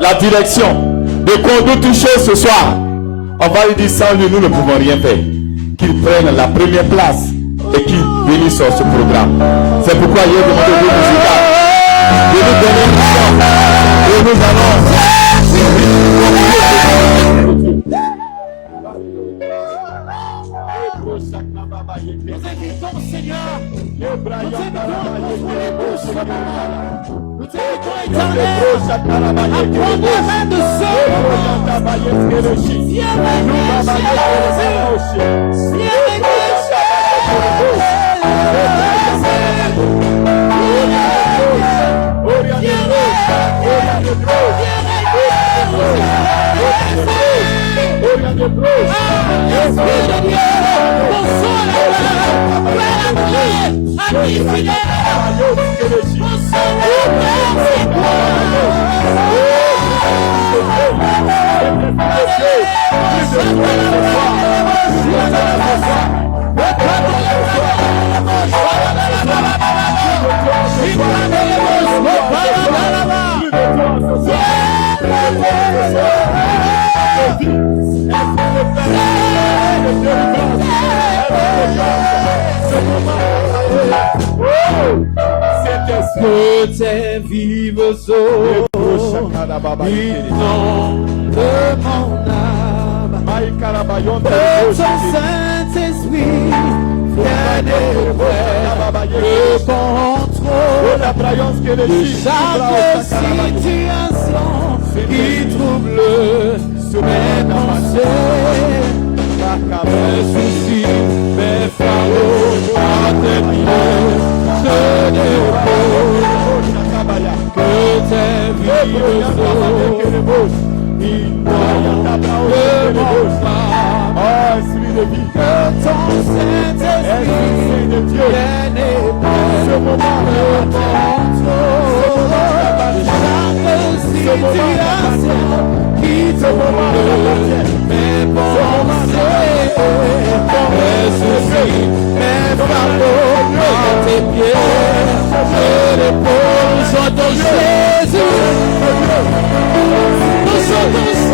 la direction de conduire toutes choses ce soir. On va lui dire sans lui, nous ne pouvons rien faire. Qu'il prenne la première place et qu'il bénisse sur ce programme. C'est pourquoi il a demandé au groupe musical de nous donner une mission. Et nous allons nous invitons, Seigneur, nous t'invitons éternel à prendre la main de ceux viens que tes vives eaux inondent mon âme, que ton Saint-Esprit vienne et prenne le contrôle de chaque situation qui trouble mes pensées, mes soucis, mes fardeaux à tes pieds se déposent. Que tes vives eaux inondent mon âme, que ton Saint-Esprit vienne et prenne le contrôle de chaque situation qui trouble mes pensées, mes soucis, mes fardeaux à tes pieds, je les pose en ton Jésus, pose en ton Jésus,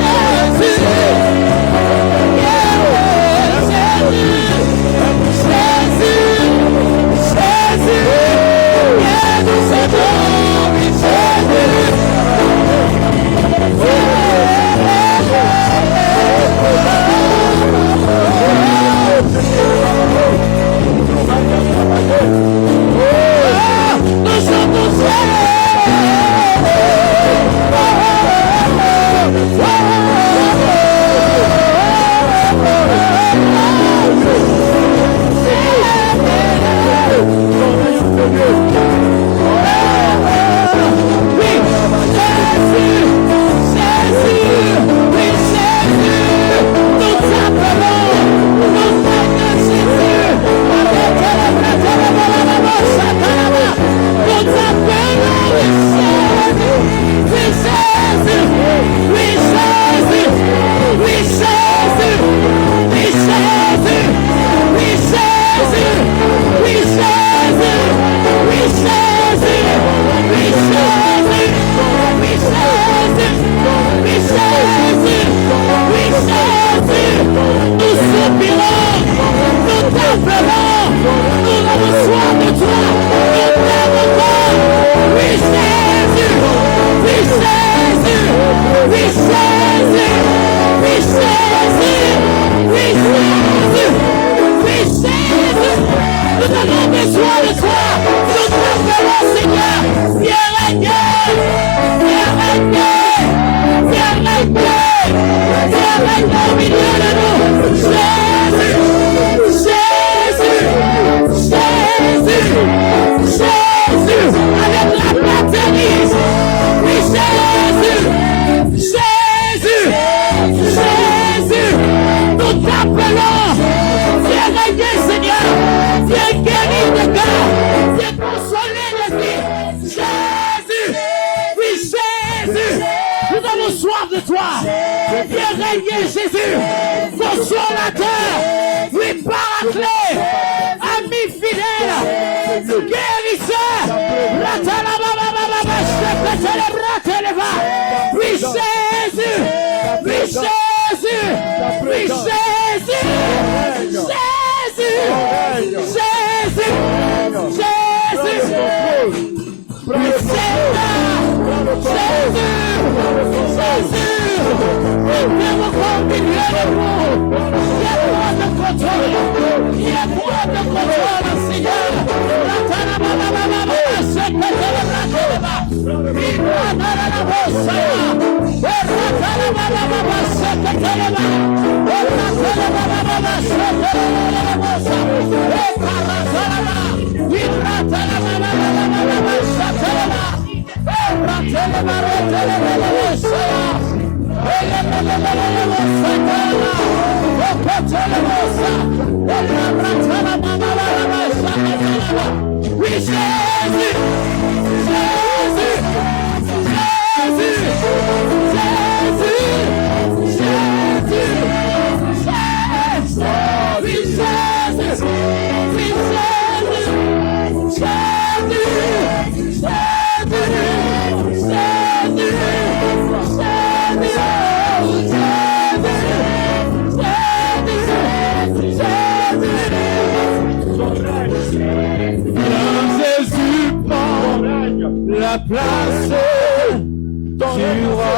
Jésus, consolateur, oui, paraclet, ami fidèle, guérisseur, oui, Oui, Jésus. La place du roi.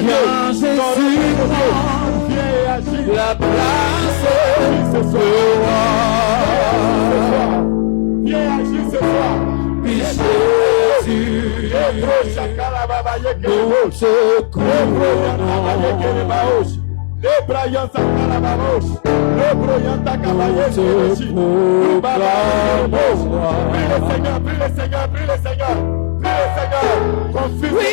Viens Jésus prendre la place du roi. Viens agir ce soir. Oui Jésus, nous te couronnons. Le Brian Sakalabamos, le Brian Takabayeshi, le Baramos. Prie le Seigneur, prie le Seigneur, prie le Seigneur, prie le Seigneur. Confirme oui,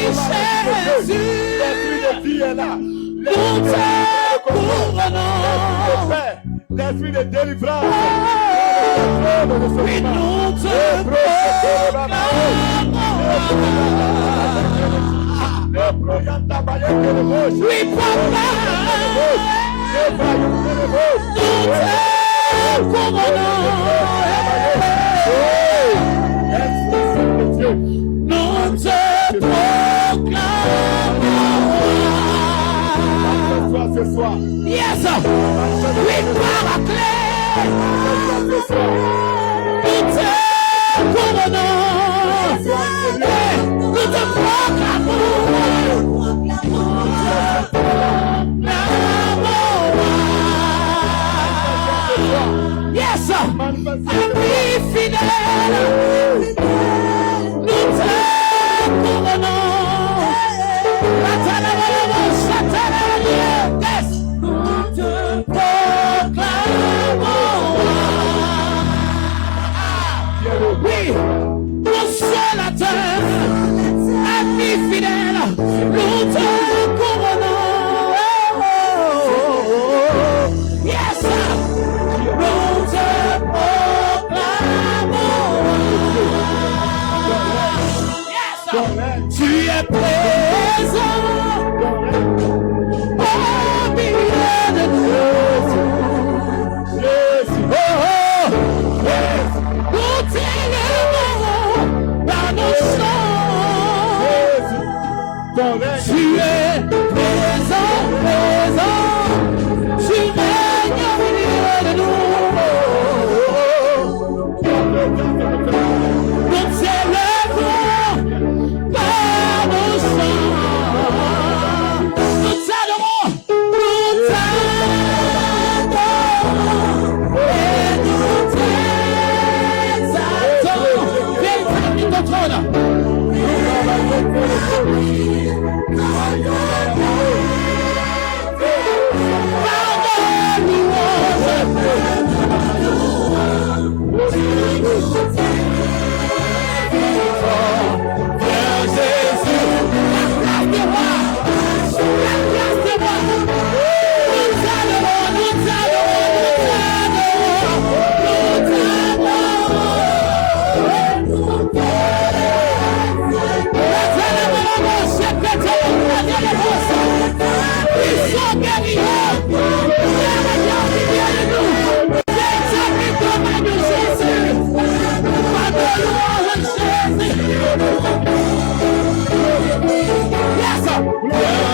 Jésus, l'esprit de vie est là. Nous te couronnons. L'esprit de délivrance. Oui, nous te proclamons. Oui, papa, nous te proclamons. Ce soir. Yes, oui, paraclet. Nous te couronnons. Nous te proclamons. Yes, ami fidèle, nous te couronnons. Nous te proclamons. Oui, consolateur, ami fidèle, nous te couronnons. Yes, nous te proclamons. Yes, tu es présent au milieu de nous. Nous t'élèverons par nos chants. Tu es présent, présent. Tu règnes au milieu de nous. Nous t'élèverons par nos chants. Nous t'adorons, nous t'adorons. Et nous t'exaltons. Viens, ton trône.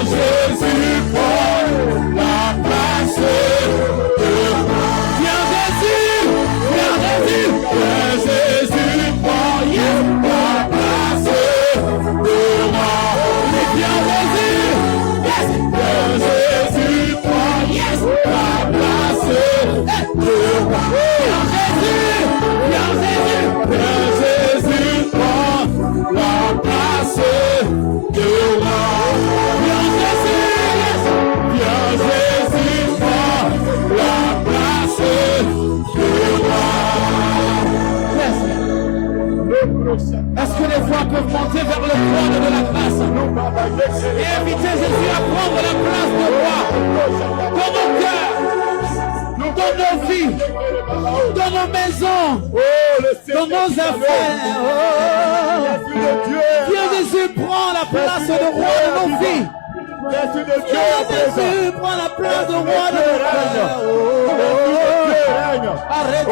Jésus Est-ce que les voix peuvent monter vers le trône de la grâce et inviter Jésus à prendre la place de roi dans nos cœurs, dans nos vies, dans nos maisons, dans nos affaires. Viens Jésus, prends la place de roi de nos vies. Jésus, prends la place de roi de nos cœurs. Arrête.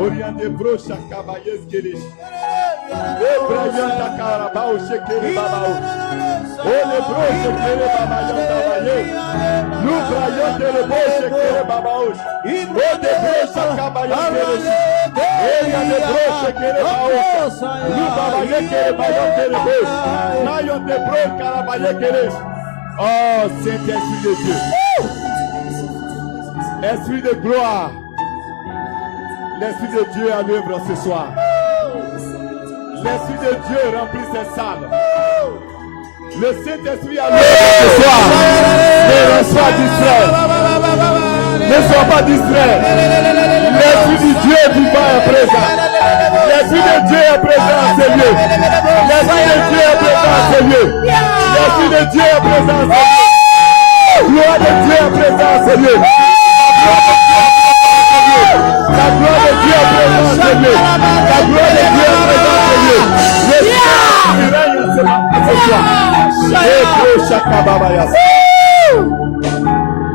Oriente brocha caballes queridos. Ebrayanta carabao shekere babao. Ole broche kere babayanta baye. Lubrayante le broche kere babao. Ode brocha caballes queridos. Eya de broche kere babao. Lubabaye kere bayante le broche. Nayon de broche carabaye queridos. Oh, Saint-Esprit de Dieu. Esprit de gloire. L'Esprit de Dieu est à l'œuvre ce soir. L'Esprit de Dieu remplit ces salles. Le Saint-Esprit est à l'œuvre ce soir. Ne sois distrait. Ne sois pas distrait. L'Esprit de Dieu vivant est présent. L'Esprit de Dieu est présent en ce lieu. L'Esprit de Dieu est présent en ce lieu. L'Esprit de Dieu est présent en ce lieu. La gloire de Dieu est présent en ce lieu. La gloire de Dieu est présente en ce lieu. La gloire de Dieu est présente en ce lieu. Le Seigneur règne ce soir.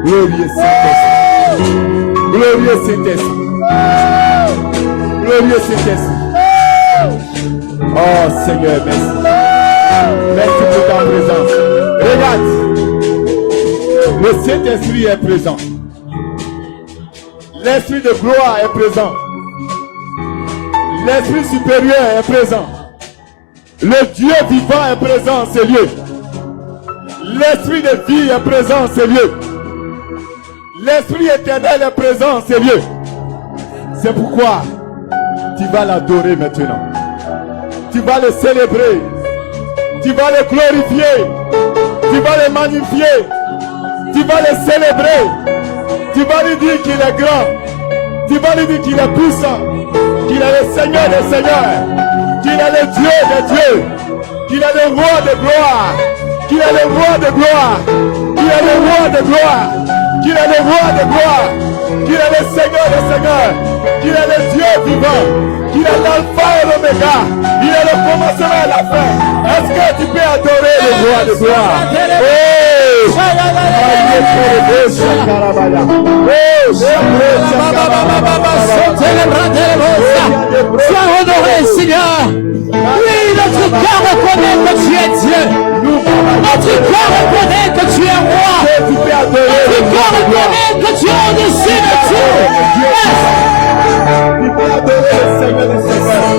Glorieux Saint-Esprit. Glorieux Saint-Esprit. Glorieux Saint-Esprit. Oh Seigneur, merci. Merci pour ta présence. Regarde. Le Saint-Esprit est présent. L'Esprit de gloire est présent. L'Esprit supérieur est présent. Le Dieu vivant est présent en ces lieux. L'Esprit de vie est présent en ces lieux. L'Esprit éternel est présent en ces lieux. C'est pourquoi tu vas l'adorer maintenant. Tu vas le célébrer. Tu vas le glorifier. Tu vas le magnifier. Tu vas le célébrer. Tu vas lui dire qu'il est grand. Tu vas lui dire qu'il est puissant. Qu'il est le Seigneur des seigneurs. Qu'il est le Dieu des dieux. Qu'il est le roi de gloire. Qu'il est le roi de gloire. Qu'il est le roi de gloire. Qu'il est le roi de gloire. Qu'il est le Seigneur des seigneurs. Qu'il est le Dieu vivant. Qu'il est l'alpha et l'oméga. Il est le commencement et la fin. Est-ce que tu peux adorer le roi de gloire? Sois honoré, Seigneur. Oui, notre cœur reconnaît que tu es Dieu. Notre cœur reconnaît que tu es roi. Notre cœur reconnaît que tu es au-dessus de tout. Tu peux adorer le Seigneur des seigneurs.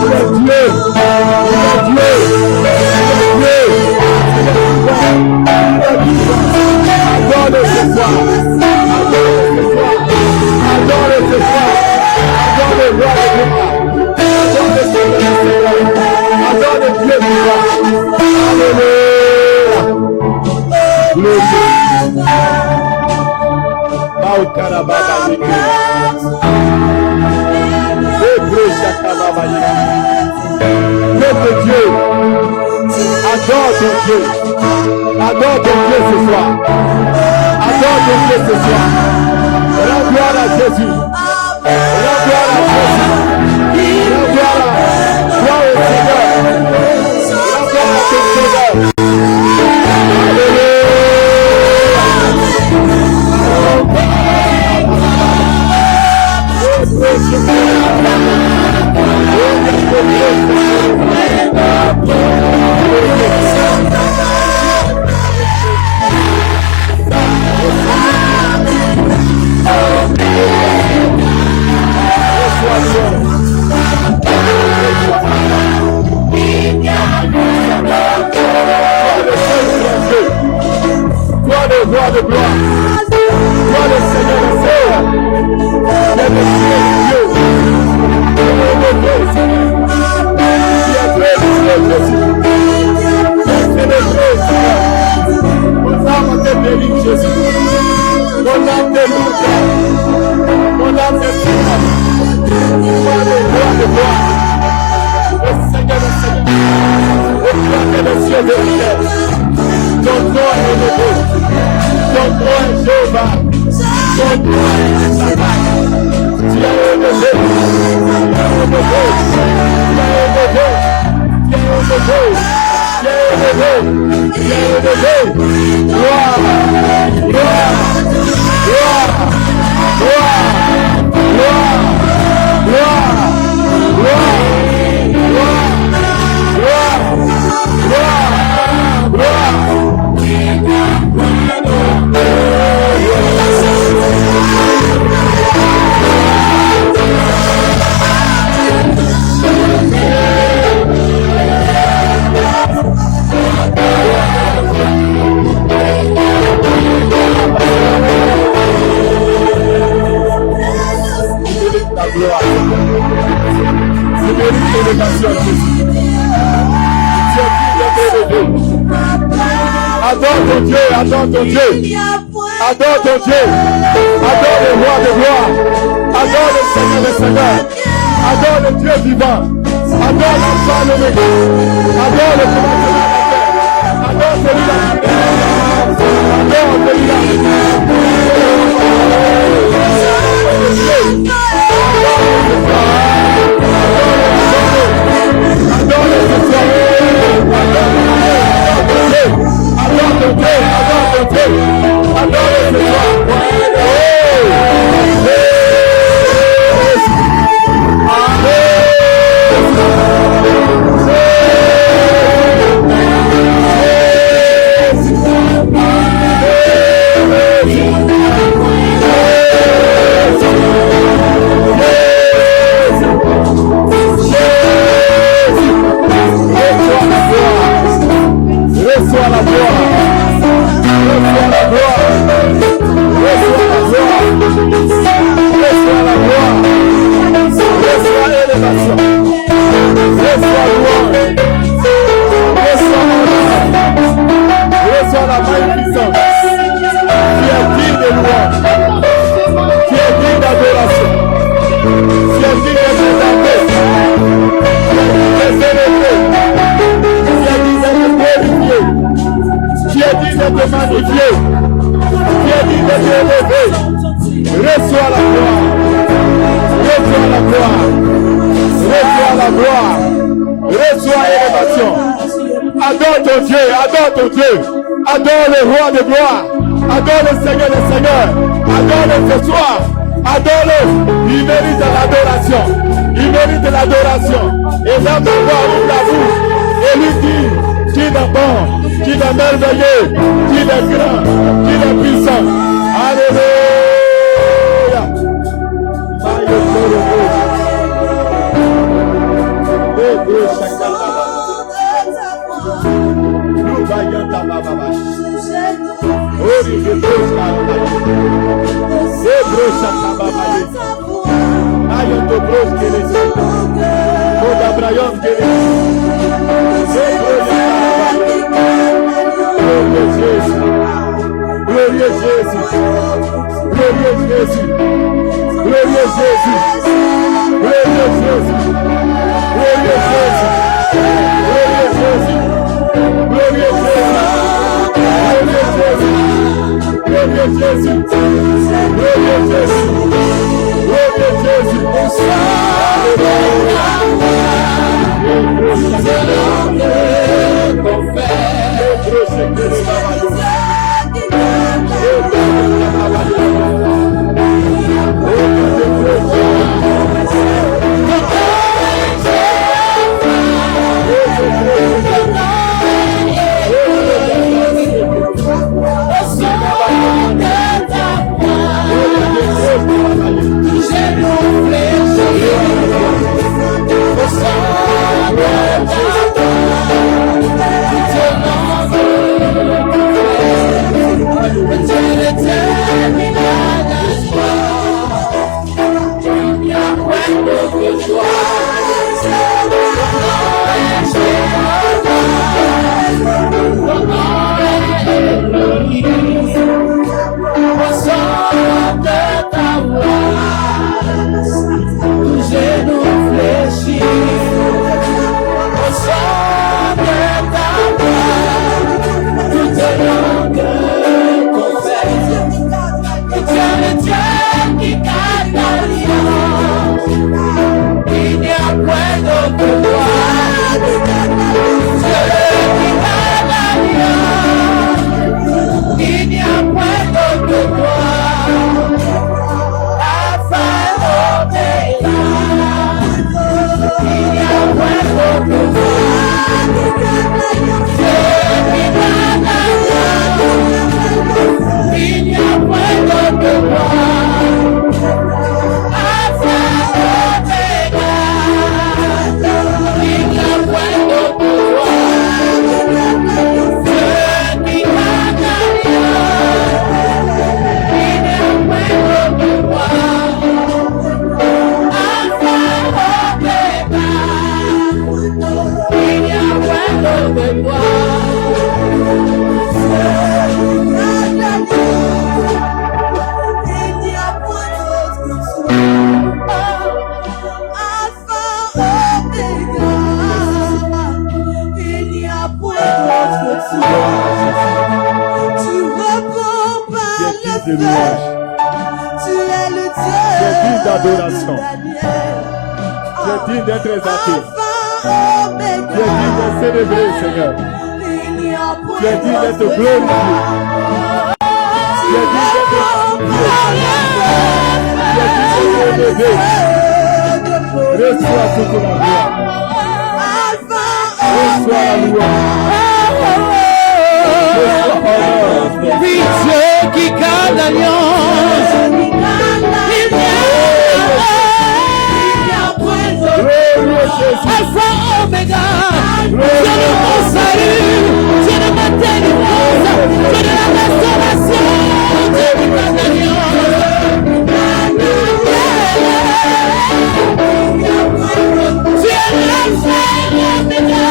Il est Dieu. Il est Dieu. Adore-le ce soir. Adore-le ce soir. Adore le roi de gloire. Adore le Seigneur des seigneurs. Adore le Dieu vivant. Alléluia. Gloire. Notre Dieu, adore ton Dieu. Adore ton Dieu ce soir. Adore ton Dieu ce soir. Rends gloire à Jésus. Rends gloire à Jésus. Rends gloire au Seigneur. Rends gloire à ton Seigneur. Toi le roi de gloire, toi le Seigneur des seigneurs, tu es le Dieu, tu es le Dieu, Seigneur, tu es très Jésus, tu es célébré, Seigneur, mon âme te bénit, Jésus, mon âme te loue, mon âme te souverain, toi le roi de gloire, le Seigneur des seigneurs, le Créateur des cieux et de la terre. Ton nom est élevé. Ton nom est Jéhovah. Ton nom est Shabbat. Tu es élevé. Tu es élevé. Tu es élevé. Tu es élevé. Tu es élevé. Tu es élevé. Gloire. Gloire. Gloire. Gloire. Gloire. Gloire. Gloire. Gloire. Gloire. Gloire. La gloire. C'est mérite l'élévation, Jésus. Adore ton Dieu, adore ton Dieu. Adore ton Dieu. Adore le roi de gloire. Adore le Seigneur des seigneurs. Adore le Dieu vivant. Adore l'enfant de l'Église. Adore le commencement de la terre. Adore celui-là. Adore celui-là. Reçois la gloire. Reçois la gloire. Reçois la gloire. Reçois la gloire. Reçois l'élévation. Reçois la gloire. magnificence. Tu es digne de louange. Tu es digne d'adoration. Tu es digne d'être exalté. Tu es digne d'être célébré. Tu es digne d'être glorifié. Tu es digne d'être magnifié. Tu es digne d'être élevé. Reçois la gloire. Reçois la gloire. Reçois la gloire. Reçois l'élévation. Adore ton Dieu. Adore ton Dieu. Adore le roi de gloire. Adore le Seigneur des Seigneurs. Adore-le ce soir. Adore-le. Il mérite l'adoration. Il mérite l'adoration. Et là, ma voix ouvre la bouche. Et lui dit qu'il est bon, qu'il est merveilleux, qu'il est grand, qu'il est puissant. Alléluia. Glorieux Jésus, glorieux Jésus, glorieux Jésus, glorieux Jésus, glorieux Jésus, glorieux Jésus, glorieux Jésus, glorieux Jésus, glorieux Jésus, glorieux Jésus, de louange. Tu es digne d'adoration. Tu es digne d'être exalté. Tu es digne d'être célébré, Seigneur. Tu es digne d'être glorifié. Tu es digne d'être élevé. Reçois toute la gloire. Reçois la louange. Oui, Dieu qui garde l'alliance. Alpha, Omega, Dieu de mon salut, Dieu de ma délivrance, Dieu de la restauration, Dieu qui garde l'alliance. Tu es l'Alpha, Omega,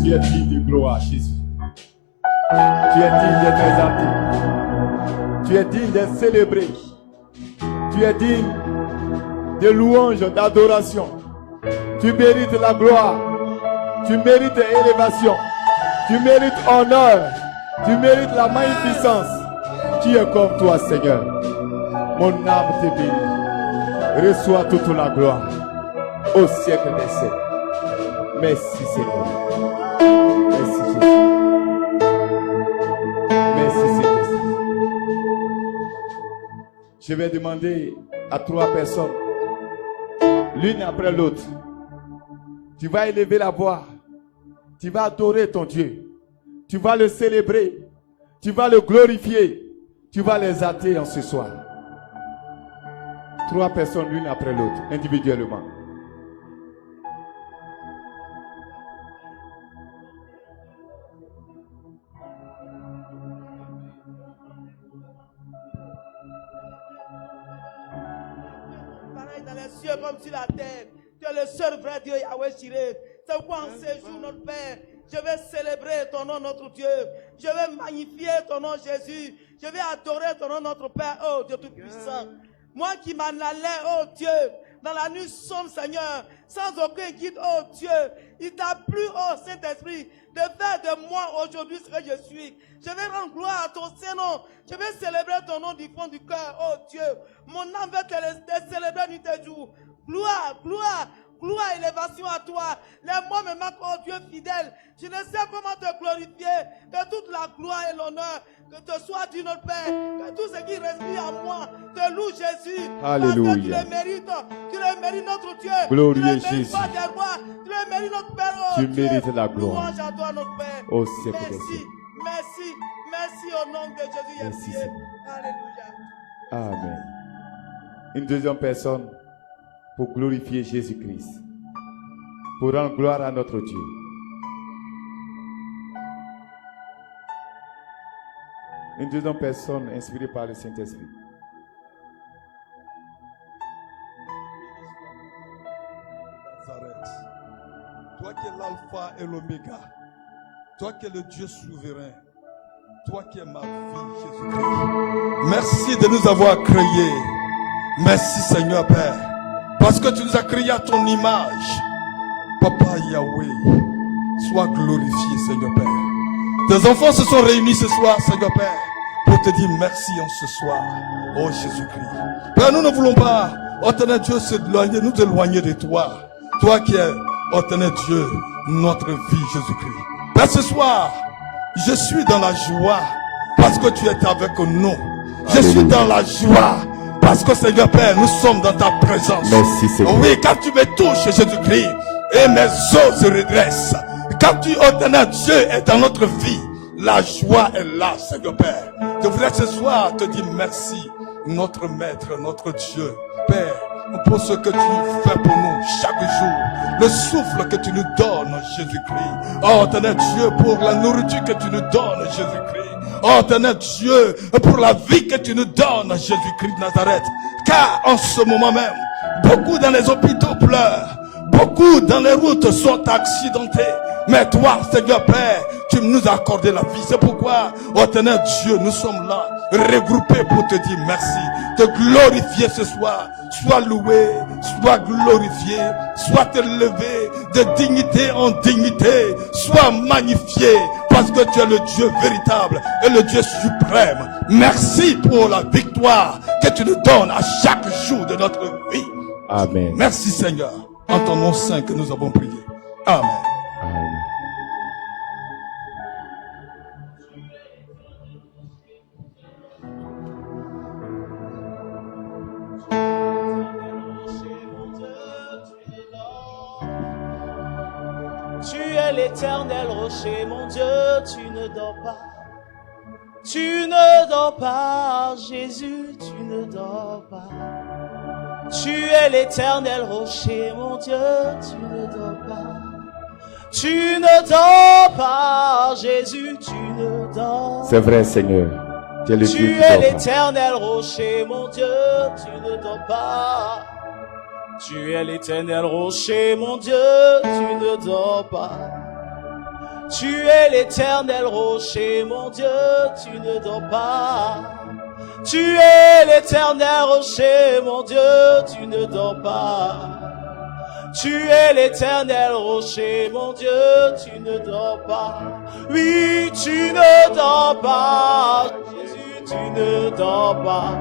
Tu es digne de gloire, Jésus. Tu es digne d'être exalté. Tu es digne d'être célébré. Tu es digne de louange, d'adoration. Tu mérites la gloire. Tu mérites élévation. Tu mérites honneur. Tu mérites la magnificence. Qui est comme toi, Seigneur? Mon âme te bénit. Reçois toute la gloire au siècle des siècles. Merci, Seigneur. Merci, Jésus. Merci, Seigneur. Je vais demander à 3 personnes, l'une après l'autre. Tu vas élever la voix. Tu vas adorer ton Dieu. Tu vas le célébrer. Tu vas le glorifier. Tu vas l'exalter en ce soir. 3 personnes, l'une après l'autre, individuellement. Pareil dans les cieux comme sur la terre. Tu es le seul vrai Dieu, Yahweh Jireh. C'est pourquoi en ces jours, notre Père, je vais célébrer ton nom, notre Dieu. Je vais magnifier ton nom, Jésus. Je vais adorer ton nom, notre Père, oh Dieu Tout-Puissant. Moi qui m'en allais, oh Dieu, dans la nuit sombre, Seigneur, sans aucun guide, oh Dieu. Il t'a plu, oh Saint-Esprit, de faire de moi aujourd'hui ce que je suis. Je vais rendre gloire à ton Saint-Nom. Je vais célébrer ton nom du fond du cœur, oh Dieu. Mon âme va te célébrer nuit et jour. Gloire, gloire, gloire, élévation à toi. Les mots me manquent, oh Dieu fidèle. Je ne sais comment te glorifier. Que toute la gloire et l'honneur que te soit dit notre Père. Que tout ce qui respire en moi te loue Jésus. Alléluia. Parce que tu le mérites. Tu le mérites notre Dieu. Glorieux tu le mérites Jésus. pas des rois. Tu le mérites notre Père. Oh Tu Dieu. mérites la gloire. Louange à toi notre Père. Au siècle des Merci, siècles. merci, merci au nom de Jésus. Merci, Merci. Seigneur. Alléluia. Amen. Une deuxième personne pour glorifier Jésus-Christ. Pour rendre gloire à notre Dieu. Une deuxième personne inspirée par le Saint-Esprit. Nazareth. Toi qui es l'alpha et l'oméga. Toi qui es le Dieu souverain. Toi qui es ma vie, Jésus-Christ. Merci de nous avoir créés. Merci Seigneur Père. Parce que tu nous as créés à ton image. Papa Yahweh, sois glorifié Seigneur Père. Tes enfants se sont réunis ce soir Seigneur Père pour te dire merci en ce soir. Oh Jésus-Christ. Père, nous ne voulons pas, éternel Dieu, nous éloigner de toi. Toi qui es, éternel Dieu, notre vie Jésus-Christ. Père, ce soir, je suis dans la joie parce que tu es avec nous. Je suis dans la joie parce que Seigneur Père, nous sommes dans ta présence. Merci Seigneur. Oh oui, quand tu me touches Jésus-Christ et mes os se redressent. Quand tu, éternel Dieu, es dans notre vie, la joie est là, Seigneur Père. Je voudrais ce soir te dire merci, notre Maître, notre Dieu, Père, pour ce que tu fais pour nous chaque jour. Le souffle que tu nous donnes, Jésus-Christ. Oh, éternel Dieu, pour la nourriture que tu nous donnes, Jésus-Christ. Oh, éternel Dieu, pour la vie que tu nous donnes, Jésus-Christ de Nazareth. Car en ce moment même, beaucoup dans les hôpitaux pleurent. Beaucoup dans les routes sont accidentés. Mais toi, Seigneur Père, tu nous as accordé la vie. C'est pourquoi, oh éternel Dieu, nous sommes là, regroupés pour te dire merci. Te glorifier ce soir. Sois loué, sois glorifié, sois élevé de dignité en dignité. Sois magnifié parce que tu es le Dieu véritable et le Dieu suprême. Merci pour la victoire que tu nous donnes à chaque jour de notre vie. Amen. Merci Seigneur. En ton nom saint que nous avons prié. Amen. Amen. l'éternel rocher, mon Dieu, tu ne dors pas. Tu ne dors pas, Jésus, tu ne dors pas. Tu es l'éternel rocher, mon Dieu, tu ne dors pas. Tu ne dors pas, Jésus, tu ne dors pas. C'est vrai, Seigneur. Tu es le Dieu Tu qui es dort pas. l'éternel rocher, mon Dieu, tu ne dors pas. Tu es l'éternel rocher, mon Dieu, tu ne dors pas. Tu es l'éternel rocher, mon Dieu, tu ne dors pas. Tu es l'éternel rocher, mon Dieu, tu ne dors pas. Tu es l'éternel rocher, mon Dieu, tu ne dors pas. Oui, tu ne dors pas, Jésus, tu ne dors pas.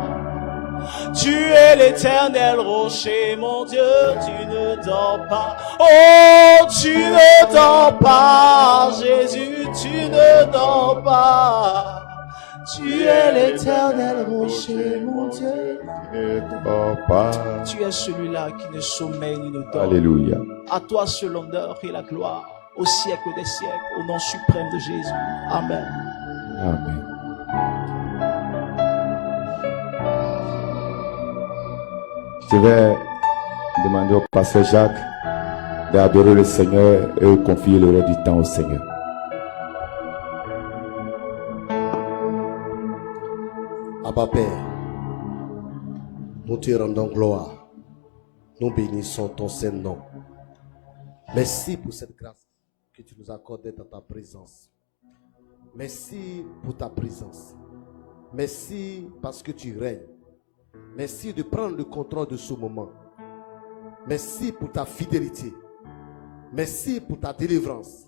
Tu es l'éternel rocher, mon Dieu, tu ne dors pas. Oh, tu ne dors pas, Jésus, tu ne dors pas. Tu es l'éternel rocher, mon Dieu. Ne dors pas. Tu es celui-là qui ne sommeille ni ne dort. Alléluia. À toi seul l'honneur et la gloire, au siècle des siècles, au nom suprême de Jésus. Amen. Amen. Je vais demander au pasteur Jacques d'adorer le Seigneur et de confier le reste du temps au Seigneur. Abba Père, nous te rendons gloire. Nous bénissons ton Saint-Nom. Merci pour cette grâce que tu nous accordes d'être dans ta présence. Merci pour ta présence. Merci parce que tu règnes. Merci de prendre le contrôle de ce moment. Merci pour ta fidélité. Merci pour ta délivrance.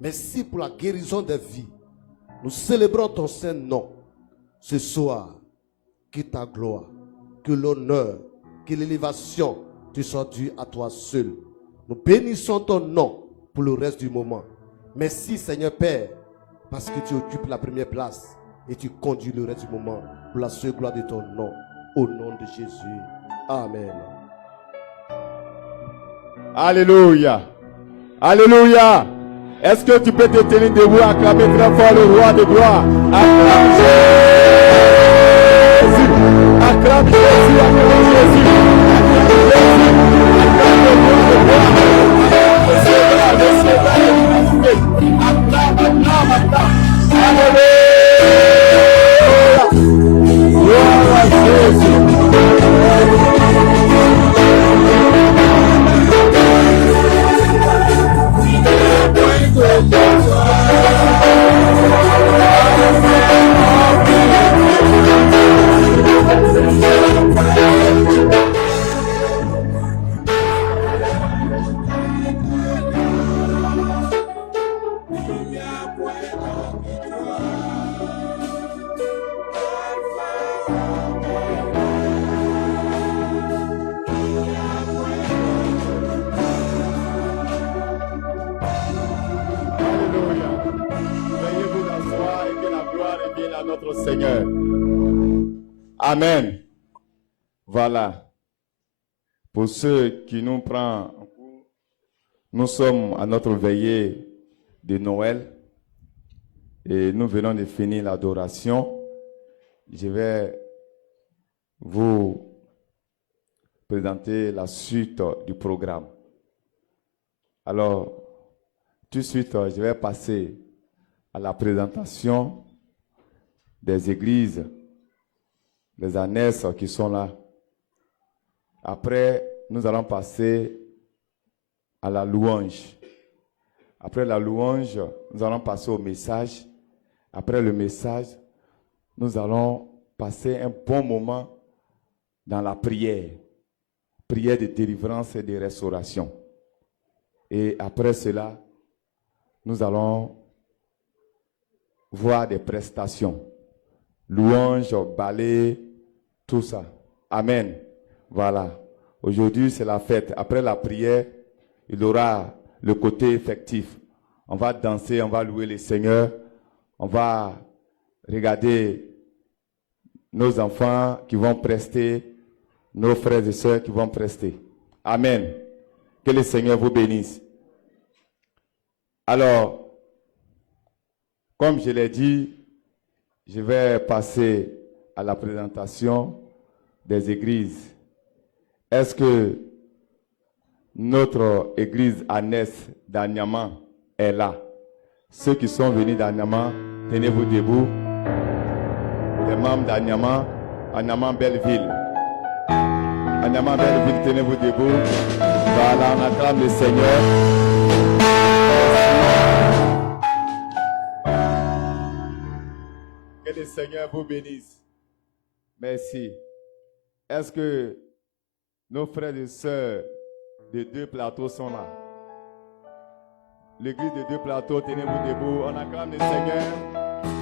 Merci pour la guérison des vies. Nous célébrons ton Saint-Nom. Ce soir, que ta gloire, que l'honneur, que l'élévation te soient dues à toi seul. Nous bénissons ton nom pour le reste du moment. Merci Seigneur Père, parce que tu occupes la première place et tu conduis le reste du moment pour la seule gloire de ton nom. Au nom de Jésus. Amen. Alléluia. Alléluia. Est-ce que tu peux te tenir debout, acclamer très fort le roi de gloire? Acclame Jésus. Acclame Jésus. Acclame Jésus. Acclame le roi de gloire. Acclame. Alléluia. Gloire à Jésus. Seigneur. Amen. Voilà. Pour ceux qui nous prennent, nous sommes à notre veillée de Noël et nous venons de finir l'adoration. Je vais vous présenter la suite du programme. Alors, tout de suite, je vais passer à la présentation des églises, les annexes qui sont là. Après, nous allons passer à la louange. Après la louange, nous allons passer au message. Après le message, nous allons passer un bon moment dans la prière. Prière de délivrance et de restauration. Et après cela, nous allons voir des prestations. Louange, ballet, tout ça. Amen. Voilà. Aujourd'hui, c'est la fête. Après la prière, il y aura le côté effectif. On va danser, on va louer le Seigneur. On va regarder nos enfants qui vont prester, nos frères et sœurs qui vont prester. Amen. Que le Seigneur vous bénisse. Alors, comme je l'ai dit, je vais passer à la présentation des églises. Est-ce que notre église Anès d'Anyama est là? Ceux qui sont venus d'Anyama, tenez-vous debout. Les membres d'Anyama, Anyama Belleville. Anyama Belleville, tenez-vous debout. Voilà, on acclame le Seigneur. Que le Seigneur vous bénisse. Merci. Est-ce que nos frères et sœurs de Deux Plateaux sont là? L'église de Deux Plateaux, tenez-vous debout. On acclame le Seigneur.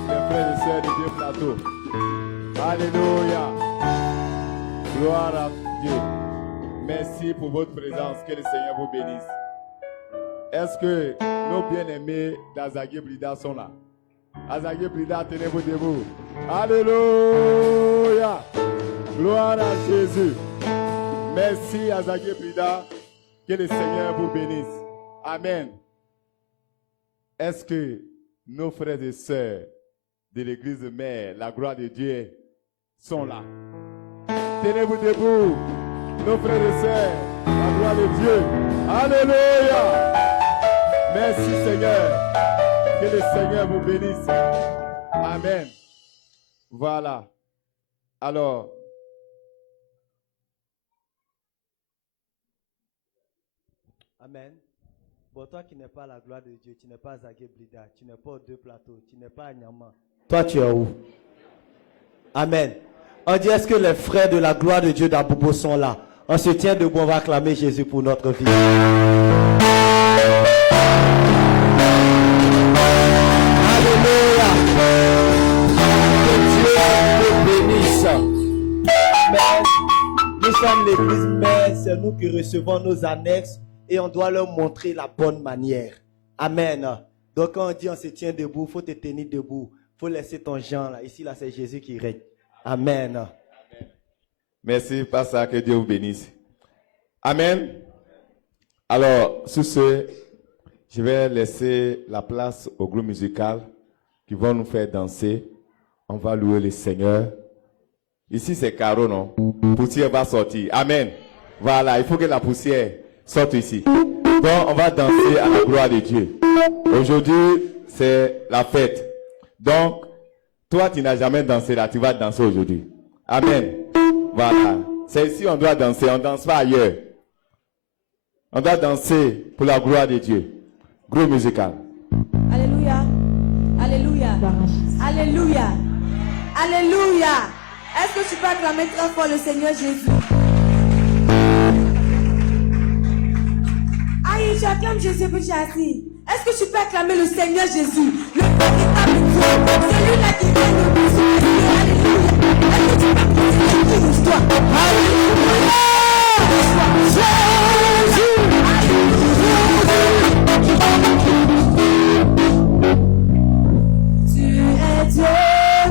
Les frères et sœurs de Deux Plateaux. Alléluia. Gloire à Dieu. Merci pour votre présence. Que le Seigneur vous bénisse. Est-ce que nos bien-aimés d'Azagé Brida sont là? Azagé Brida, tenez-vous debout. Alléluia. Gloire à Jésus. Merci Azagé Brida. Que le Seigneur vous bénisse. Amen. Est-ce que nos frères et sœurs de l'église mère, la gloire de Dieu, sont là? Tenez-vous debout. Nos frères et sœurs, la gloire de Dieu. Alléluia. Merci Seigneur. Que le Seigneur vous bénisse. Amen. Voilà. Alors, amen. Pour toi qui n'es pas la gloire de Dieu, tu n'es pas Azagé Brida, tu n'es pas aux Deux Plateaux, tu n'es pas à Nyama. Toi, tu es où? Amen. On dit, est-ce que les frères de la gloire de Dieu d'Abobo sont là? On se tient debout, on va acclamer Jésus pour notre vie. Alléluia. Que Dieu te bénisse. Amen. Nous sommes l'église mère, c'est nous qui recevons nos annexes et on doit leur montrer la bonne manière. Amen. Donc quand on dit on se tient debout, il faut te tenir debout. Il faut laisser ton genre là. Ici là c'est Jésus qui règne. Amen. merci Pasteur, que Dieu vous bénisse. Amen. Alors, sur ce, je vais laisser la place au groupe musical qui vont nous faire danser. On va louer le Seigneur. Ici c'est Caro, non? Poussière va sortir. Amen. Voilà, il faut que la poussière sorte ici. Donc, on va danser à la gloire de Dieu. Aujourd'hui, c'est la fête. Donc, toi, tu n'as jamais dansé là, tu vas danser aujourd'hui. Amen. Voilà. C'est ici on doit danser, on ne danse pas ailleurs. On doit danser pour la gloire de Dieu. Groupe musical. Alléluia. Alléluia. Alléluia. Alléluia. Est-ce que tu peux acclamer très fort le Seigneur Jésus? Aïe, tu acclames Jésus puis tu es assis. Est-ce que tu peux acclamer le Seigneur Jésus, le véritable Dieu, celui-là qui vient de nous sauver? Alléluia. Est-ce que tu peux acclamer toute l'histoire? Alléluia. Jésus. Tu es Dieu,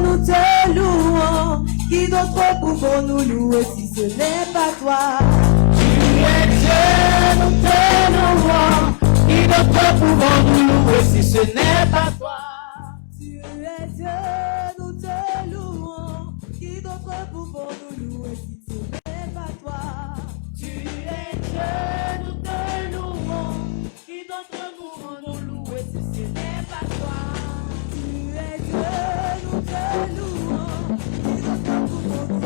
nous te louons. Qui d'autre pouvons-nous louer si ce n'est pas toi? Tu es Dieu, nous te louons. Qui d'autre pouvons-nous louer si ce n'est pas toi? Tu es Dieu, nous te louons. Qui d'autre pouvons-nous louer si ce n'est pas toi? Tu es Dieu, nous te louons. Qui d'autre pouvons-nous louer si ce n'est pas toi? Tu es Dieu, nous te louons. Qui d'autre pouvons-nous louer si ce n'est pas toi?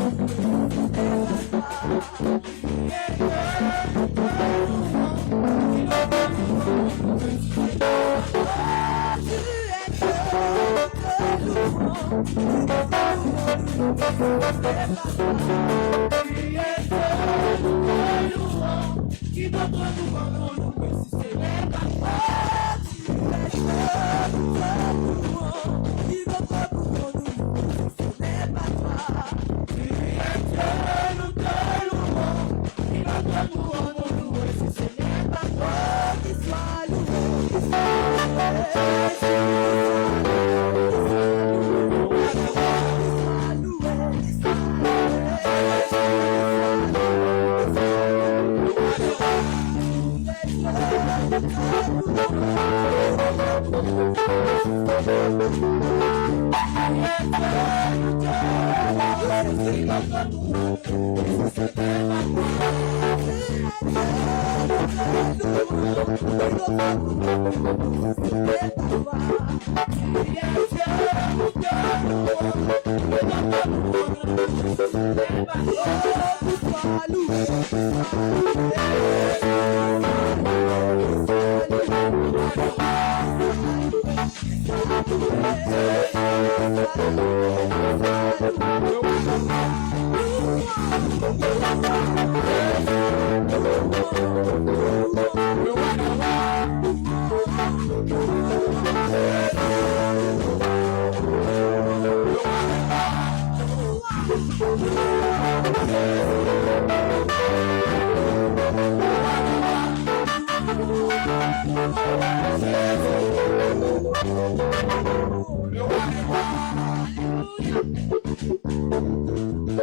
Tu es Dieu, nous te louons. Qui d'autre pouvons-nous louer si ce n'est pas toi? Tu es Dieu, nous te louons. Qui d'autre pouvons-nous louer si ce n'est pas toi? Tu es Dieu, nous te louons. Qui d'autre pouvons-nous louer si ce n'est pas toi? Tu es Dieu, nous te louons. Qui d'autre pouvons-nous louer si ce n'est pas toi? Tu es Dieu, nous te louons. Qui d'autre pouvons-nous louer si ce n'est pas toi? Qu'il soit loué, qu'il soit loué.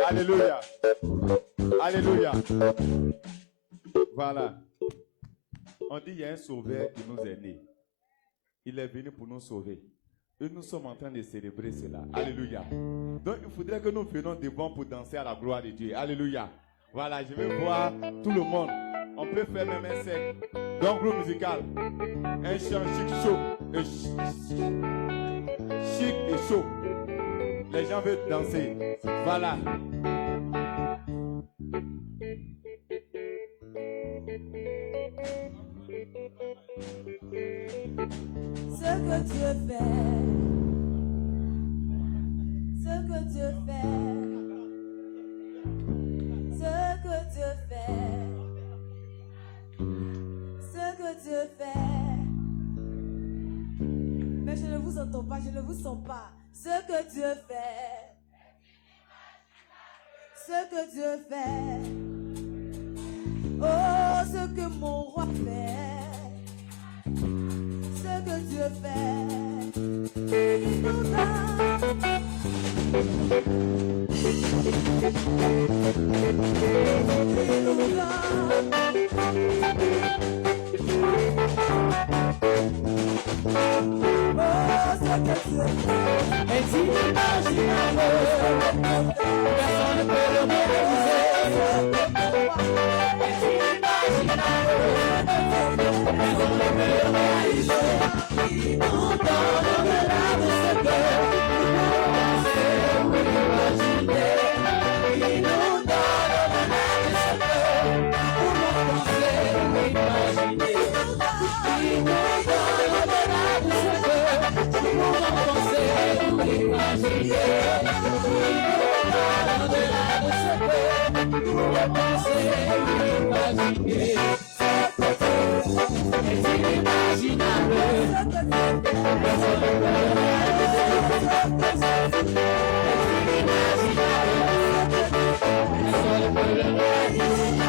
Alléluia. Alléluia. Voilà. On dit qu'il y a un sauveur qui nous est né. Il est venu pour nous sauver. Et nous sommes en train de célébrer cela. Alléluia. Donc il faudrait que nous venions devant pour danser à la gloire de Dieu. Alléluia. Voilà, je vais voir tout le monde. On peut faire même un cercle. Donc groupe musical. Un chant chic chaud. Chic et chaud. Les gens veulent danser. Voilà. Ce que Dieu fait, ce que Dieu fait, ce que Dieu fait, ce que Dieu fait. Mais je ne vous entends pas, je ne vous sens pas. Ce que Dieu fait, ce que Dieu fait, oh, ce que mon roi fait, ce que Dieu fait, il nous Est inimaginable, personne ne peut le réaliser. Est inimaginable, personne ne peut le réaliser. Il nous donne au-delà de ce que nous pensons ou imaginer. Il nous donne au-delà de ce que nous pensons ou imaginer. Il nous donne au-delà de ce que nous pensons ou imaginer. Au-delà de ce que nous pensons ou imaginer. Est inimaginable. Personne ne peut le réaliser. Est inimaginable. Personne ne peut le réaliser.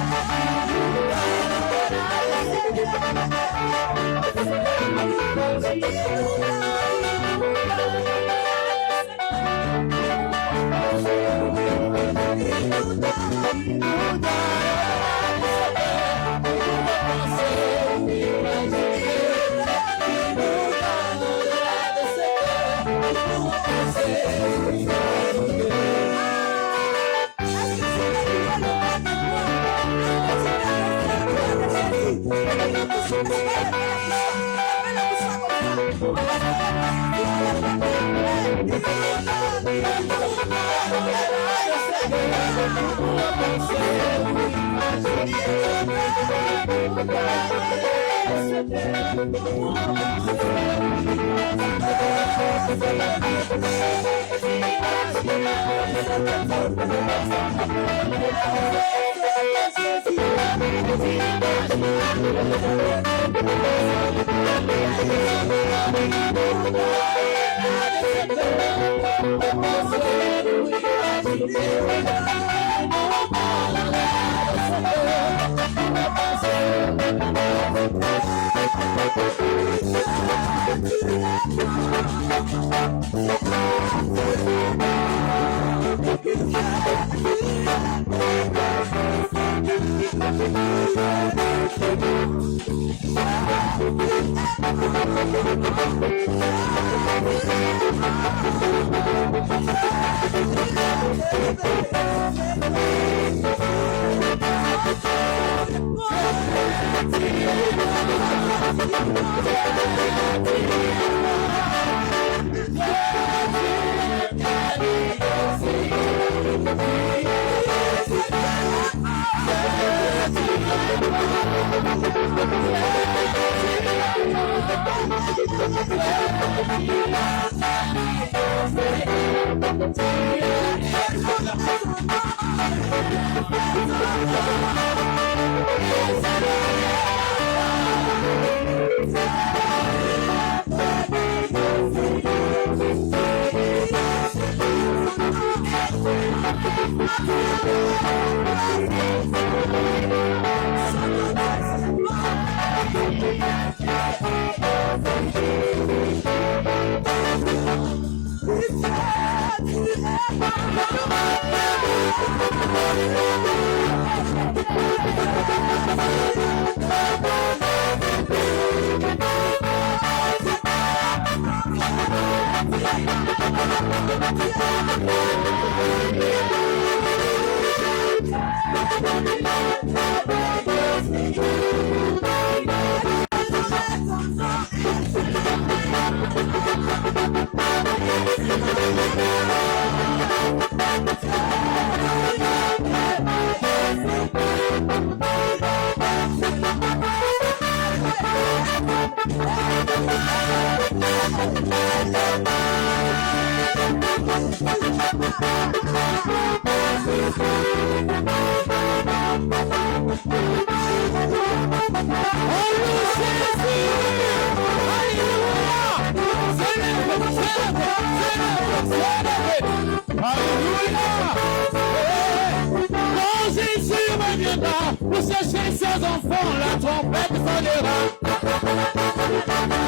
Quand Jésus reviendra pour chercher ses enfants, la trompette sonnera.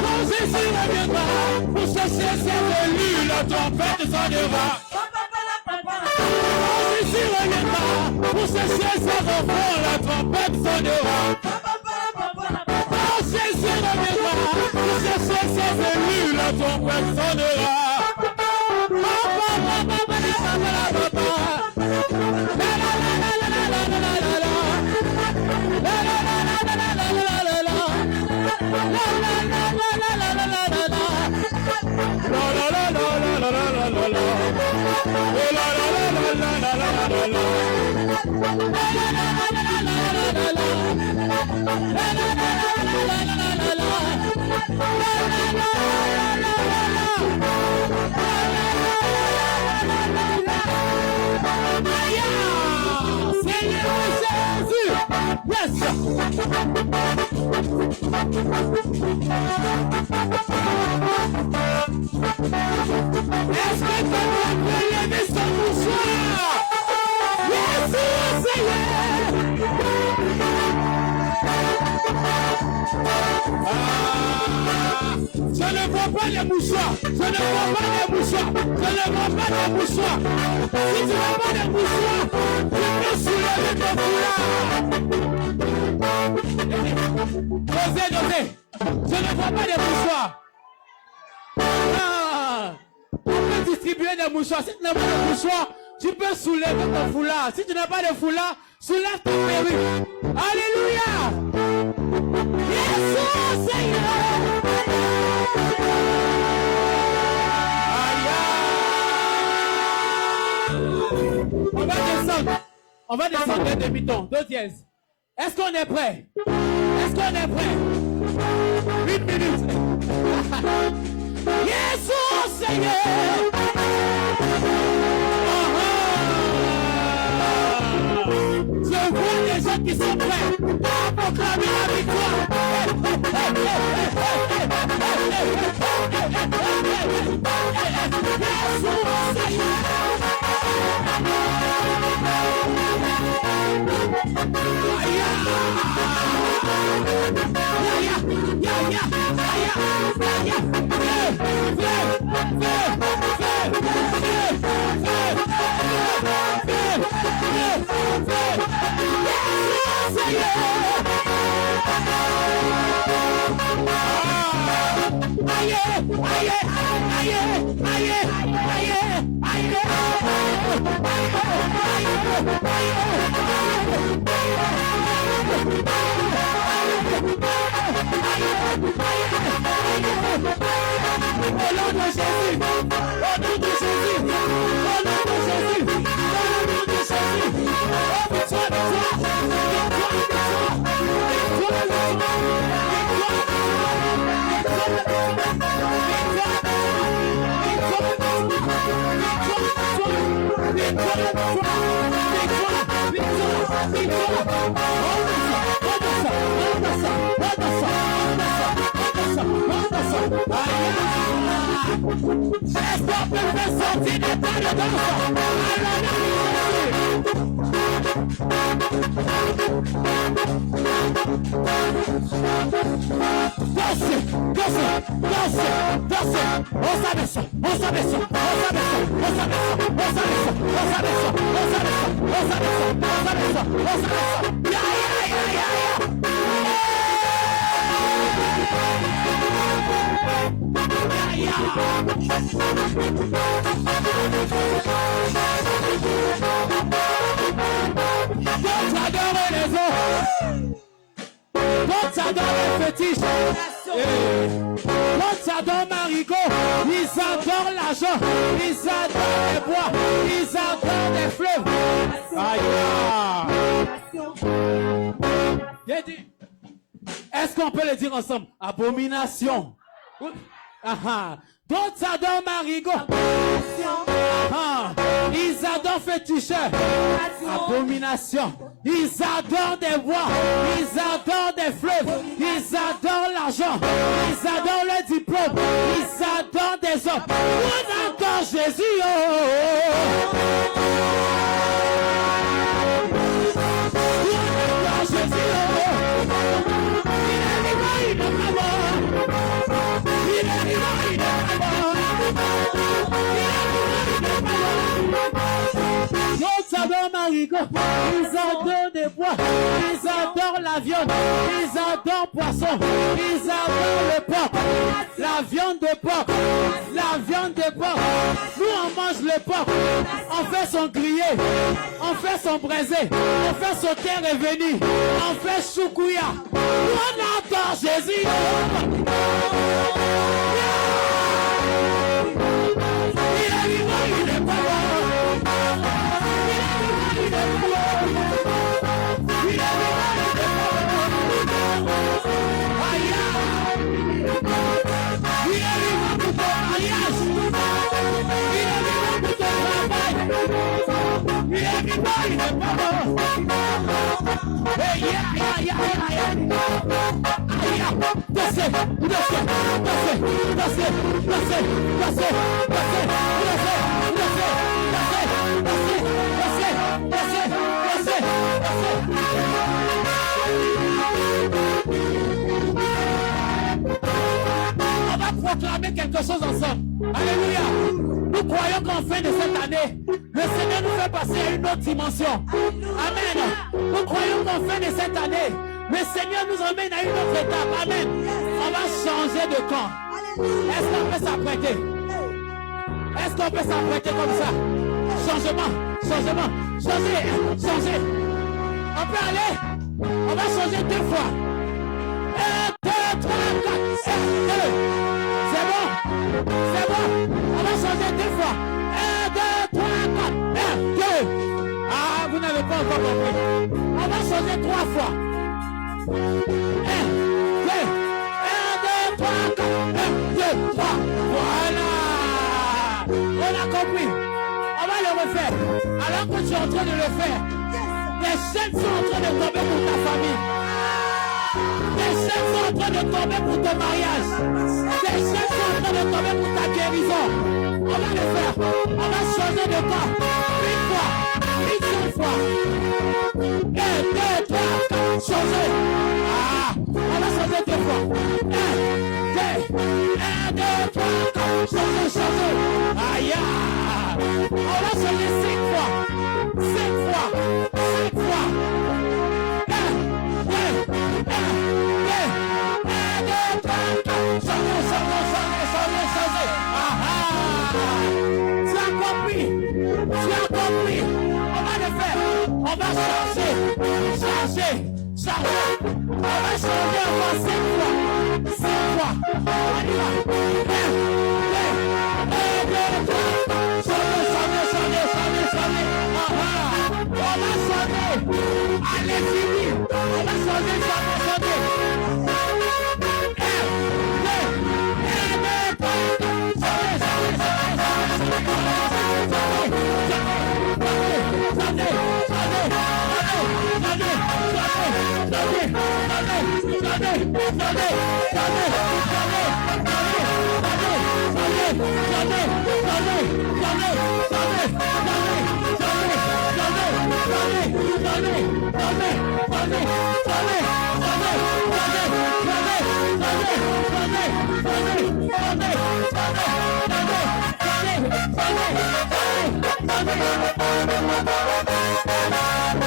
Quand Jésus reviendra pour chercher ses élus, la trompette sonnera. Quand Jésus reviendra pour chercher ses enfants, la trompette sonnera. Quand Jésus reviendra pour chercher ses élus, la trompette sonnera. Est-ce que tu peux lever son mouchoir? Yes, Seigneur! Je ne vois pas les mouchoirs. Je ne vois pas les mouchoirs. Je ne vois pas les mouchoirs. Si tu n'as pas les mouchoirs, tu peux soulever ton foulard. José, je ne vois pas les mouchoirs. On peut distribuer des mouchoirs. Si tu n'as pas de mouchoirs, tu peux soulever ton foulard. Si tu n'as pas de foulard, soulève ton perruque. Alléluia. Yes, Seigneur. On va descendre d'un demi-ton, 2 dièses. Est-ce qu'on est prêt? Est-ce qu'on est prêt? 1 minute. Yes, Seigneur. Je vois des gens qui sont prêts à proclamer la victoire. Yeah. D'autres adorent les fétiches. D'autres adorent Marigot. Ils adorent l'argent. Ils adorent les bois. Ils adorent les fleuves. Aïe. Est-ce qu'on peut le dire ensemble? Abomination. D'autres adorent Marigot. Ils adorent féticheurs. Abomination. Ils adorent des bois. Ils adorent des fleuves. Ils adorent l'argent. Ils adorent le diplôme. Ils adorent des hommes. On adore Jésus. On adore Jésus. Il est vivant, il est mort. Il est vivant, il est mort. D'autres adorent Marigot, ils adorent des bois, ils adorent la viande, ils adorent poisson, ils adorent le porc, la viande de porc, la viande de porc. Nous on mange le porc, on fait son grillé, on fait son braisé, on fait son terre et veni, on fait choukouya. Nous on adore Jésus. Il est vivant, il est pas mort. On va proclamer quelque chose ensemble. Alléluia. Nous croyons qu'en fin de cette année, le Seigneur nous fait passer à une autre dimension. Amen. Nous croyons qu'en fin de cette année, le Seigneur nous emmène à une autre étape. Amen. On va changer de camp. Est-ce qu'on peut s'apprêter? Est-ce qu'on peut s'apprêter comme ça? Changement, changement, changer. On peut aller? On va changer 2 fois. 1, 2, 3, 4. 1, 2. C'est bon? C'est bon? On va changer 2 fois. 1, 2, 3, 4. 1, 2. Ah, vous n'avez pas encore compris. On va changer 3 fois. 1, 2. 1, 2, 3, 4. 1, 2, 3. Voilà. On a compris. On va le refaire. Alors que tu es en train de le faire, les chaînes sont en train de tomber pour ta famille. Les chaînes sont en train de tomber pour ton mariage. Les chaînes sont en train de tomber pour ta guérison. On va le faire. On va changer de camp. Une fois. Une seule fois. 1, 2, 3, 4. Changer. Ah. On va changer 2 fois. 1, 2, 3, 4. Changer. Aïe. On va changer 5 fois. 5 fois. 5 fois. 1, 2, 1, 2, 1, 2, 3, 4. Changer. Chargez. On va changer encore 5 fois. 5 fois. On y va. 1, 2, 3. Changez. On va changer. Allez, fini. On va changer. 1, 2,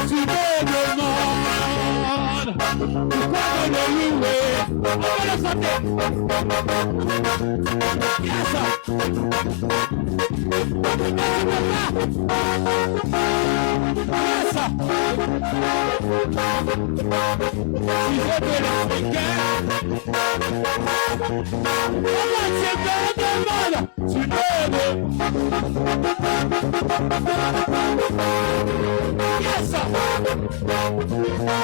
Tu me demandes pourquoi je le louer. On va le chanter. Yes. Si je te l'expliquer, comment tu me demandes, tu m'aimes. Yes.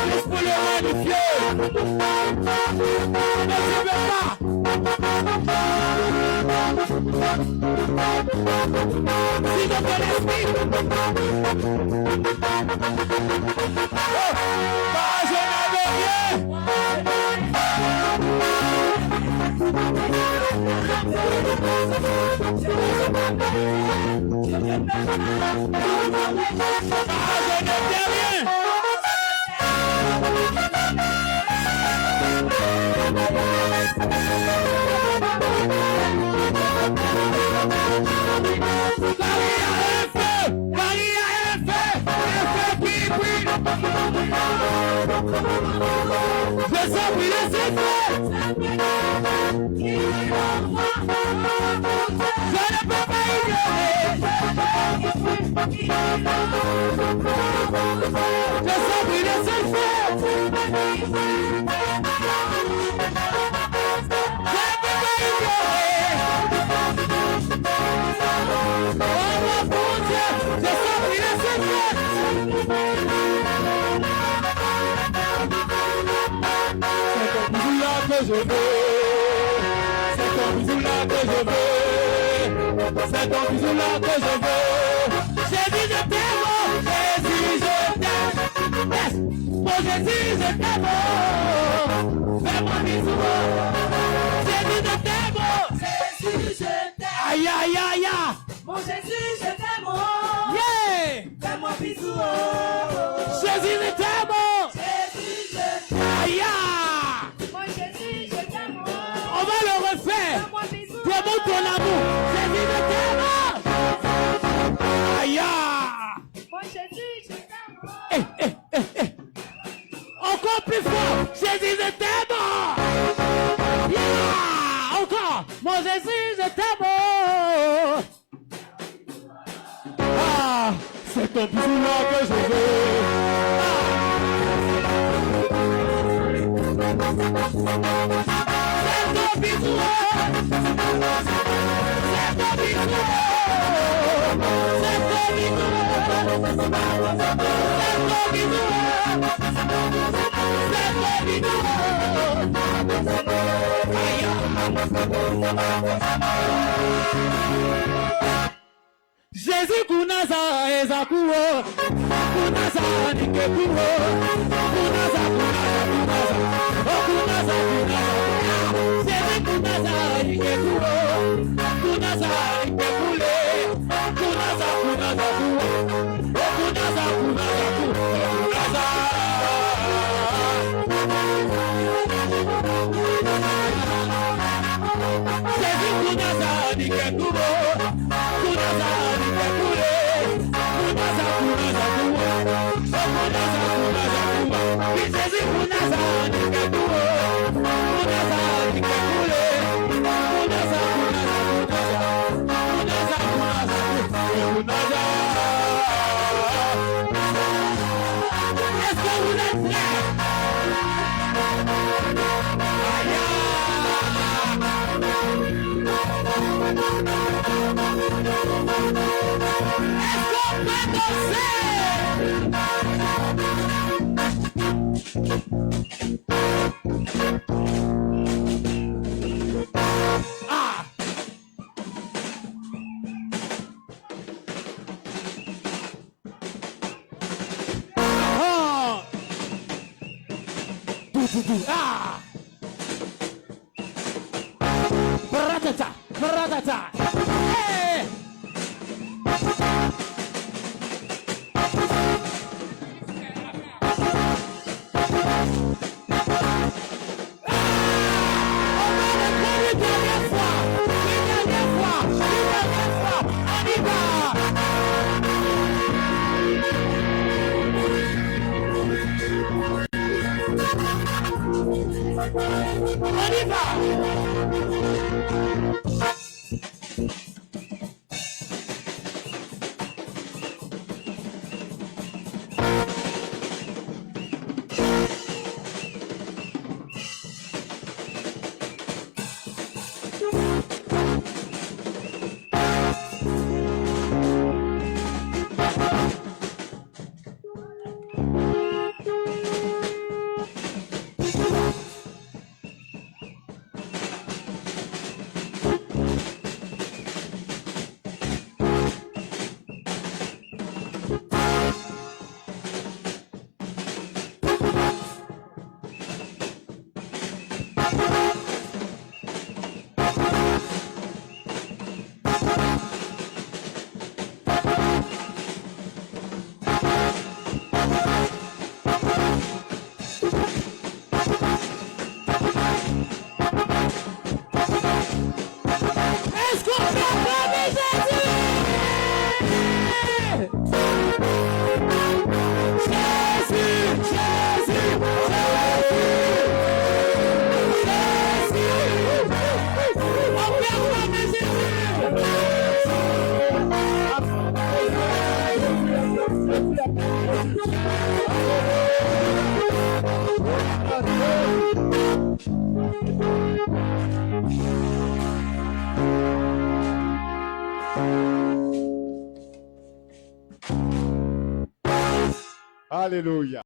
Laisse-moi le magnifier. Ne je veux pas. Si dans ton esprit, je n'avais rien. Je sens brûler ses feux. Je ne peux pas ignorer. Je sens brûler ses feux. Je ne peux pas ignorer. Oh mon bon Dieu, je sens brûler ses feux. C'est ton bisou là que je veux. C'est ton bisou là que je veux. Jésus, je t'aime. Jésus, je t'aime. Yes. Mon Jésus, je t'aime. Fais-moi bisou. Jésus, je t'aime. Jésus, je t'aime. Aïe, aïe, aïe. Mon Jésus, je t'aime. Yeah. Fais-moi bisou. Jésus, je t'aime. Jésus, je t'aime. Aïe. Mon Jésus, je t'aime. On va le refaire. Fais-moi bisou. Promote ton amour. Jésus, je t'aime. Aïe. Mon Jésus, je t'aime. Encore plus fort. Jésus, je t'aime. Yeah. Encore. Mon Jésus, je t'aime. Ah, c'est ton bisou là que je veux. C'est ton bisou. C'est ton bisou. C'est ton bisou. C'est ton bisou. Jésus kunaza ezakuo, kunaza nikekuo, kunaza. Jésus kunaza nikekuo, kunaza nikekule, kunaza kuo, kunaza. Jésus kunaza nikekuo, kunaza nikekule, kunaza kuo, Jésus kunaza nikekuo, kunaza nikekule, kunaza. Est-ce que vous êtes prêts? Ah! Bratata, bratata. Hey! On y va! Est-ce qu'on peut acclamer Jésus? Jésus, Jésus, Jésus, on peut acclamer Alléluia.